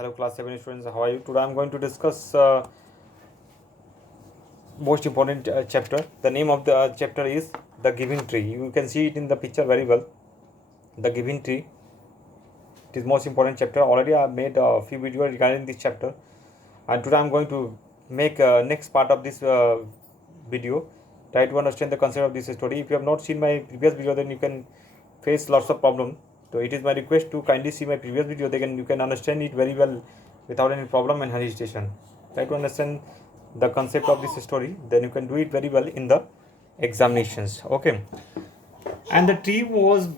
Hello class 7 students, how are you? Today I am going to discuss most important chapter. The name of the chapter is the giving tree. You can see it in the picture very well. The giving tree. It is most important chapter. Already I have made a few videos regarding this chapter, and today I am going to make next part of this video. Try to understand the concept of this story. If you have not seen my previous video, then you can face lots of problem. So it is my request to kindly see my previous video. You can understand it very well without any problem and hesitation. Try to understand the concept of this story, then you can do it very well in the examinations. Okay. And the tree was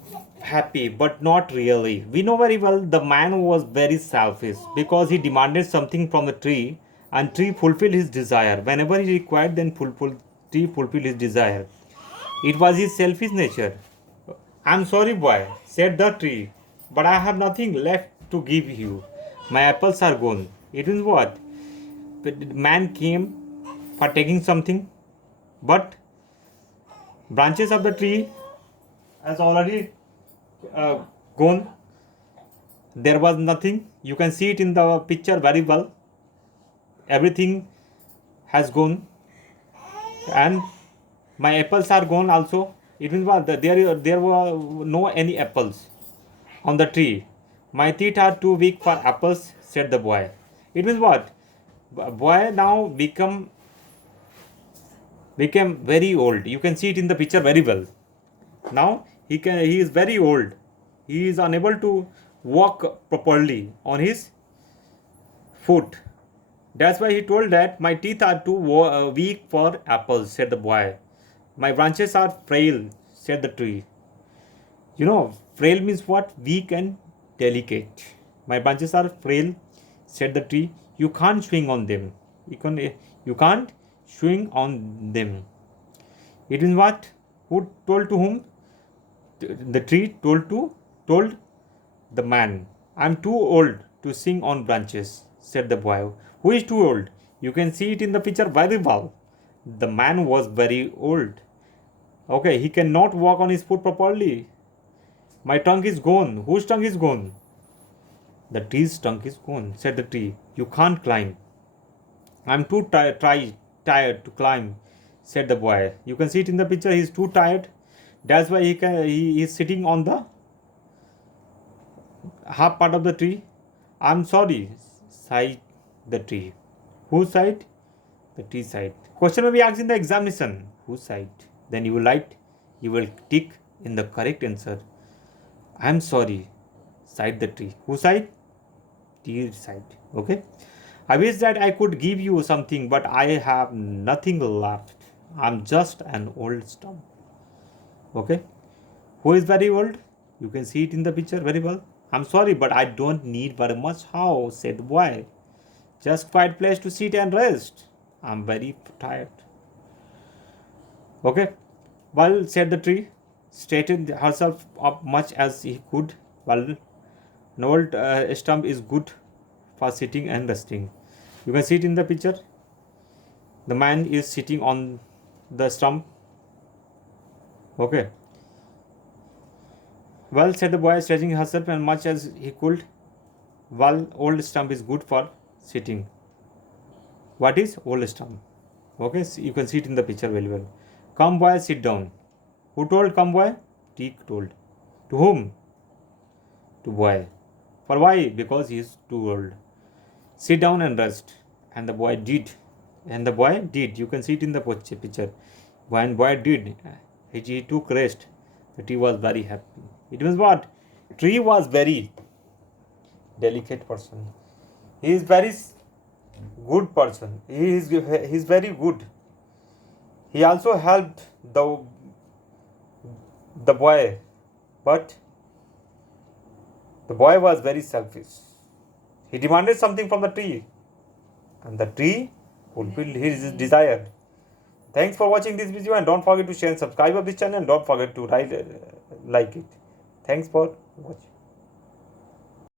happy, but not really. We know very well the man was very selfish because he demanded something from the tree, and tree fulfilled his desire. Whenever he required, then tree fulfilled his desire. It was his selfish nature. I'm sorry, boy, said the tree, but I have nothing left to give you. My apples are gone. It means what? The man came for taking something, but branches of the tree has already gone. There was nothing. You can see it in the picture very well. Everything has gone, and my apples are gone also. It means what? There were no any apples on the tree. My teeth are too weak for apples, said the boy. It means what? Boy now became very old. You can see it in the picture very well. Now he is very old. He is unable to walk properly on his foot. That's why he told that my teeth are too weak for apples, said the boy. My branches are frail, said the tree. You know, frail means what? Weak and delicate. My branches are frail, said the tree. You can't swing on them. You can't swing on them. It means what? Who told to whom? The tree told the man. I'm too old to sing on branches, said the boy. Who is too old? You can see it in the picture very well. The man was very old. Okay, he cannot walk on his foot properly. My tongue is gone. Whose tongue is gone? The tree's tongue is gone, said the tree. You can't climb. I'm too tired to climb, said the boy. You can see it in the picture. He's too tired. That's why he is sitting on the half part of the tree. I'm sorry, sighed the tree. Whose side? The tree side. Question may be asked in the examination. Whose side? Then you will tick in the correct answer. I'm sorry, sighed the tree. Whose side? Tree side. Okay. I wish that I could give you something, but I have nothing left. I'm just an old stump. Okay. Who is very old? You can see it in the picture very well. I'm sorry, but I don't need very much house, said the boy. Just quiet place to sit and rest. I'm very tired. Okay. Well, said the tree, straightened herself up much as he could. Well, an old stump is good for sitting and resting. You can see it in the picture. The man is sitting on the stump. Okay. Well, said the boy, stretching herself as much as he could. Well, old stump is good for sitting. What is old stump? Okay, so you can see it in the picture very well. Come, boy, sit down. Who told come, boy? Teak told. To whom? To boy. For why? Because he is too old. Sit down and rest. And the boy did. You can see it in the picture. When boy did, he took rest. The tree was very happy. It means what? Tree was very delicate person. He is very good person. He is very good. He also helped the boy, but the boy was very selfish. He demanded something from the tree, and the tree fulfilled his desire. Thanks for watching this video, and don't forget to share and subscribe of this channel, and don't forget to like it. Thanks for watching.